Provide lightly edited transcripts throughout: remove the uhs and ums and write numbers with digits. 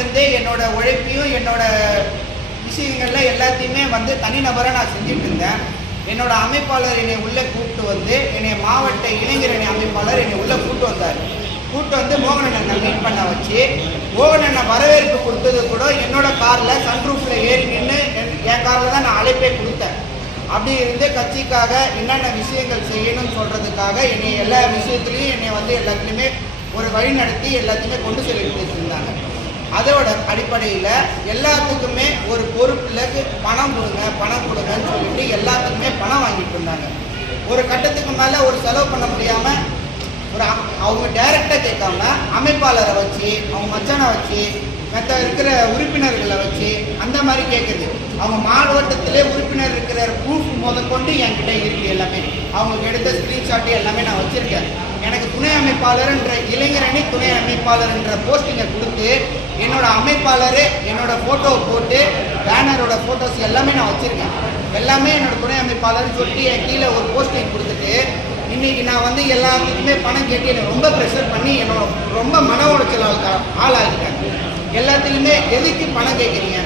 ஆரம்பத்திலேருந்தே என்னோட உழைப்பையும் என்னோட விஷயங்கள்ல எல்லாத்தையுமே வந்து தனிநபராக நான் செஞ்சுட்டு இருந்தேன். என்னோட அமைப்பாளர் என்னை உள்ளே கூப்பிட்டு வந்து என்னை மாவட்ட இளைஞரணி அமைப்பாளர் என்னை உள்ளே கூப்பிட்டு வந்தார். கூப்பிட்டு வந்து மோகனண்ணனை மீட் பண்ண வச்சு மோகனண்ணை வரவேற்பு கொடுத்தது கூட என்னோட காரில் சன்ரூஃபில் ஏறி நின்று என் காரில் தான் நான் அழைப்பே கொடுத்தேன். அப்படி இருந்து கட்சிக்காக என்னென்ன விஷயங்கள் செய்யணும்னு சொல்கிறதுக்காக என்னை எல்லா விஷயத்துலையும் என்னை வந்து எல்லாத்துலேயுமே ஒரு வழி நடத்தி எல்லாத்தையுமே கொண்டு செல்லிட்டு இருந்தாங்க. அதோட அடிப்படையில் எல்லாத்துக்குமே ஒரு பொறுப்புலக்கு பணம் கொடுங்கன்னு சொல்லிட்டு எல்லாத்துக்குமே பணம் வாங்கிட்டு இருந்தாங்க. ஒரு கட்டத்துக்கு மேலே ஒரு செலவு பண்ண முடியாமல் அவங்க டைரக்டாக கேட்காம அமைப்பாளரை வச்சு அவங்க மச்சானை வச்சு மற்ற இருக்கிற உறுப்பினர்களை வச்சு அந்த மாதிரி கேட்குது. அவங்க மாவட்டத்திலே உறுப்பினர் இருக்கிற ப்ரூஃப் முதற்கொண்டு என்கிட்ட இருக்குது. எல்லாமே அவங்களுக்கு எடுத்த ஸ்க்ரீன்ஷாட்டு எல்லாமே நான் வச்சுருக்கேன். எனக்கு துணை அமைப்பாளர்ன்ற இளைஞரணி துணை அமைப்பாளர்ன்ற போஸ்டிங்கை கொடுத்து என்னோட அமைப்பாளர் என்னோட ஃபோட்டோவை போட்டு பேனரோட ஃபோட்டோஸ் எல்லாமே நான் வச்சுருக்கேன். எல்லாமே என்னோட துணை அமைப்பாளர்னு சொல்லிட்டு என் கீழே ஒரு போஸ்டிங் கொடுத்துட்டு இன்றைக்கி நான் வந்து எல்லாத்துக்குமே பணம் கேட்டு என்னை ரொம்ப ப்ரெஷர் பண்ணி என்னோட ரொம்ப மன உளைச்சல் ஆளாகிட்டேன். எல்லாத்துலேயுமே எதுக்கு பணம் கேட்குறீங்க?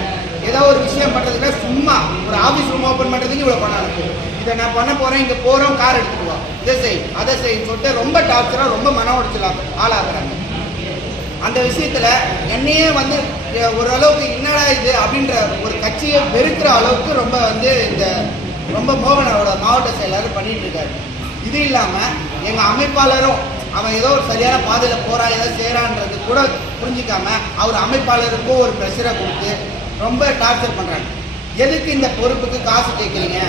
ஏதோ ஒரு விஷயம் பண்ணுறதுல சும்மா ஒரு ஆஃபீஸ் ரூம் ஓப்பன் பண்ணுறதுக்கு இவ்வளோ பணம் இருக்குது. இதை நான் பண்ண போகிறேன், இங்கே போகிறோம், கார் எடுத்துக்குவோம், இதை செய் அதை செய்ன்னு சொல்லிட்டு ரொம்ப டார்ச்சராக ரொம்ப மன உளைச்சல் ஆளாகிறாங்க. அந்த விஷயத்தில் என்னையே வந்து ஓரளவுக்கு என்னடா இது அப்படின்ற ஒரு கட்சியை வெறுக்கிற அளவுக்கு ரொம்ப வந்து இந்த ரொம்ப மோகனோட மாவட்ட செயலாளர் பண்ணிட்டு இருக்காரு. இது இல்லாமல் எங்கள் அமைப்பாளரும் அவன் ஏதோ ஒரு சரியான பாதையில் போகிறான் ஏதோ செய்கிறான்றது கூட புரிஞ்சிக்காம அவர் அமைப்பாளருக்கும் ஒரு ப்ரெஷரை கொடுத்து ரொம்ப டார்ச்சர் பண்ணுறாங்க. எதுக்கு இந்த பொறுப்புக்கு காசு கேட்குறீங்க?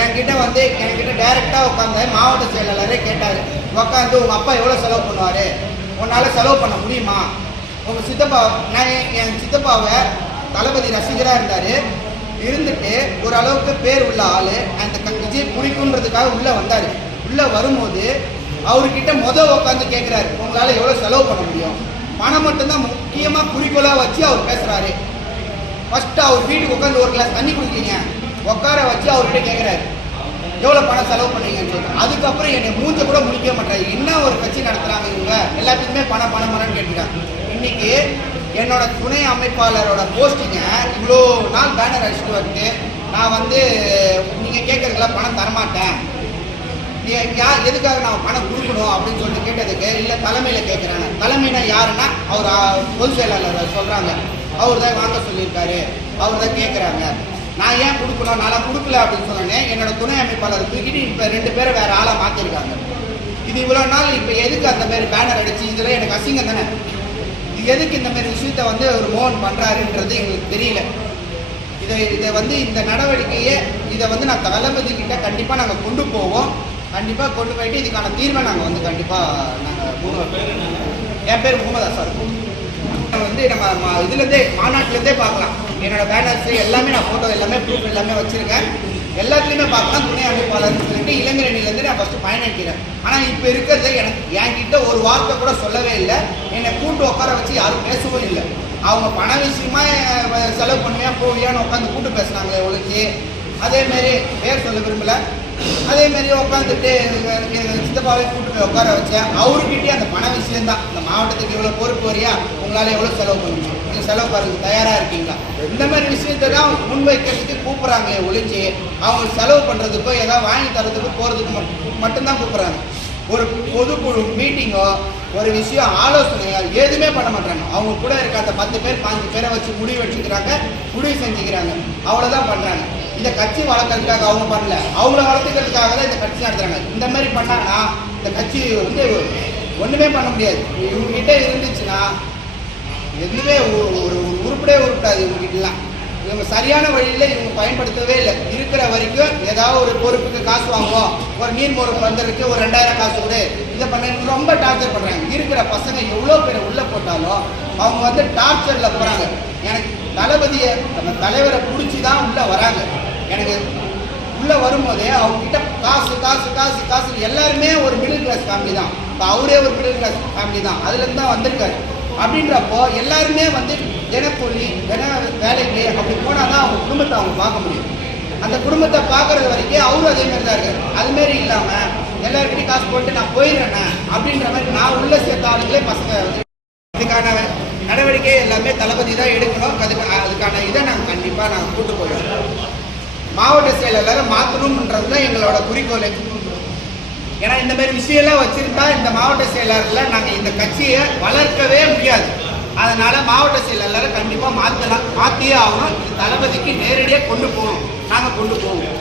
என்கிட்ட டைரெக்டாக உட்காந்து மாவட்ட செயலாளரே கேட்டார். உட்காந்து உங்கள் அப்பா எவ்வளோ செலவு பண்ணுவார், உன்னால் செலவு பண்ண முடியுமா? உங்கள் சித்தப்பா என் சித்தப்பாவை தளபதி ரசிகராக இருந்தார். இருந்துட்டு ஓரளவுக்கு பேர் உள்ள ஆள் அந்த விஜய் பிடிக்குன்றதுக்காக உள்ளே வந்தார். உள்ளே வரும்போது அவர்கிட்ட உட்காந்து கேட்குறாரு, உங்களால் எவ்வளோ செலவு பண்ண முடியும்? பணம் மட்டும்தான் முக்கியமாக குறிக்கோளாக வச்சு அவர் பேசுகிறாரு. ஃபஸ்ட்டு அவர் வீட்டுக்கு உட்காந்து ஒரு கிளாஸ் தண்ணி குடிக்கிறீங்க உட்கார வச்சு அவர்கிட்ட கேட்குறாரு எவ்வளோ பணம் செலவு பண்ணீங்கன்னு சொல்லி. அதுக்கப்புறம் என்னை மூஞ்ச கூட முடிக்க மாட்டாரு. என்ன ஒரு கட்சி நடத்துகிறாங்க இவங்க, எல்லாத்துக்குமே பணம்னு கேட்டுருக்காங்க. இன்னைக்கு என்னோட துணை அமைப்பாளரோட போஸ்டிங்கை இவ்வளோ நாள் பேனர் அடிச்சுட்டு வந்து நான் வந்து நீங்கள் கேட்குறதுக்கெல்லாம் பணம் தரமாட்டேன், எதுக்காக நான் பணம் கொடுக்கணும் அப்படின்னு சொல்லிட்டு கேட்டதுக்கு இல்லை தலைமையில் கேட்குறாங்க. தலைமைனா யாருன்னா அவர் பொதுச் செயலாளர் சொல்கிறாங்க, அவர் தான் வாங்க சொல்லியிருக்காரு, அவர் தான் கேட்குறாங்க. நான் ஏன் கொடுக்கணும், நான் கொடுக்கல அப்படின்னு சொன்னோன்னே என்னோட துணை அமைப்பாளர் தூக்கிட்டு இப்போ 2 பேரை வேறு ஆளாக மாற்றிருக்காங்க. இது இவ்வளோ நாள் இப்போ எதுக்கு அந்த மாதிரி பேனர் அடிச்சு இதில் எனக்கு அசிங்கம் தானே. இது எதுக்கு இந்த மாதிரி விஷயத்த வந்து ஒரு மோகன் பண்ணுறாருன்றது எங்களுக்கு தெரியல. இதை வந்து இந்த நடவடிக்கையை இதை வந்து நான் தளபதி கிட்ட கண்டிப்பாக நாங்கள் கொண்டு போவோம். கண்டிப்பாக கொண்டு போயிட்டு இதுக்கான தீர்வை நாங்கள் வந்து கண்டிப்பாக என் பேர் முகமது அசார் வந்து நம்ம இதுலேருந்தே மாநாட்டிலேருந்தே பார்க்கலாம். என்னோடய பேனர்ஸு எல்லாமே நான் ஃபோட்டோ எல்லாமே ப்ரூஃப் எல்லாமே வச்சுருக்கேன். எல்லாத்துலேயுமே பார்க்கலாம். துணை அமைப்பாளர்னு சொல்லிட்டு இளைஞரணிலேருந்து நான் ஃபஸ்ட்டு பயணிக்கிறேன். ஆனால் இப்போ இருக்கிறது எனக்கு என்கிட்ட ஒரு வார்த்தை கூட சொல்லவே இல்லை. என்னை கூட்டு உட்கார வச்சு யாரும் பேசவும் இல்லை. அவங்க பண விஷயமா செலவு பண்ணுவியா போவியான்னு உட்காந்து கூட்டு பேசுனாங்களே ஒழிச்சு. அதேமாரி பேர் சொல்ல விரும்பலை. அதேமாரி உட்காந்துட்டு சித்தப்பாவே கூட்டு போய் உட்கார வச்சேன். அவர்கிட்டயே அந்த பண விஷயம்தான், இந்த மாவட்டத்துக்கு இவ்வளோ பொறுப்பு வரியா, உங்களால் எவ்வளோ செலவு பண்ணணும், நீங்கள் செலவு பண்ணுறதுக்கு தயாராக இருக்கீங்களா, இந்த மாதிரி விஷயத்தை தான் முன்வைக்கிறதுக்கு கூப்பிட்றாங்களே ஒழிச்சு அவங்க செலவு பண்ணுறதுக்கோ ஏதாவது வாங்கி தரதுக்கோ போகிறதுக்கு மட்டும்தான் கூப்பிட்றாங்க. ஒரு பொதுக்குழு மீட்டிங்கோ ஒரு விஷயம் ஆலோசனையோ எதுவுமே பண்ண மாட்டாங்க. அவங்க கூட இருக்க அந்த 10 பேர் 5 பேரை வச்சு முடிவு எடுத்துக்கிறாங்க, முடிவு செஞ்சுக்கிறாங்க, அவ்வளோதான் பண்ணுறாங்க. இந்த கட்சி வளர்க்கறதுக்காக அவங்க பண்ணல, அவங்கள வளர்த்துக்கிறதுக்காக தான் இந்த கட்சி நடத்துகிறாங்க. இந்த மாதிரி பண்ணாங்கன்னா இந்த கட்சி வந்து ஒன்றுமே பண்ண முடியாது. இவங்ககிட்ட இருந்துச்சுன்னா எதுவுமே ஒரு உருப்படாது. இவங்ககிட்டலாம் இவங்க சரியான வழியில் இவங்க பயன்படுத்தவே இல்லை. இருக்கிற வரைக்கும் ஏதாவது ஒரு பொறுப்புக்கு காசு வாங்குவோம், ஒரு நீர் மோரம் வந்ததுக்கு ஒரு 2000 காசு கொடு, இதை பண்ண ரொம்ப டார்ச்சர் பண்ணுறாங்க. இருக்கிற பசங்க எவ்வளோ பேர் உள்ளே போட்டாலும் அவங்க வந்து டார்ச்சரில் போகிறாங்க. எனக்கு தளபதியை நம்ம தலைவரை பிடிச்சி தான் உள்ளே வராங்க. எனக்கு உள்ளே வரும்போதே அவங்ககிட்ட காசு காசு காசு காசு எல்லாருமே ஒரு மிடில் கிளாஸ் ஃபேமிலி தான். இப்போ அவரே ஒரு மிடில் கிளாஸ் ஃபேமிலி தான், அதுலேருந்து தான் வந்திருக்காரு. அப்படின்றப்போ எல்லாருமே வந்து தினக்கூலி வேலைக்கு அப்படி போனால் தான் அவங்க குடும்பத்தை அவங்க பார்க்க முடியும். அந்த குடும்பத்தை பார்க்குறது வரைக்கும் அவரும் அதேமாரி தான் இருக்காரு. அதுமாரி இல்லாமல் எல்லாருக்கிட்டையும் காசு போட்டு நான் போயிடுறேண்ணே அப்படின்ற மாதிரி நான் உள்ள சேர்த்த ஆளுங்களே பசங்க வந்து இதுக்கான நடவடிக்கை எல்லாமே தளபதி தான் எடுக்கணும். அதுக்கான இதை நாங்கள் கண்டிப்பாக நாங்கள் கூட்டு போயிடுவோம். மாவட்ட செயலாளரை மாற்றணும்ன்றது தான் எங்களோட குறிக்கோள். ஏன்னா இந்த மாதிரி விஷயம்லாம் வச்சிருந்தா இந்த மாவட்ட செயலாளர்ல நாங்கள் இந்த கட்சியை வளர்க்கவே முடியாது. அதனால மாவட்ட செயலாளரை கண்டிப்பாக மாற்றலாம், மாற்றியே ஆகணும். இது தளபதிக்கு நேரடியாக கொண்டு போகணும், நாங்கள் கொண்டு போவோம்.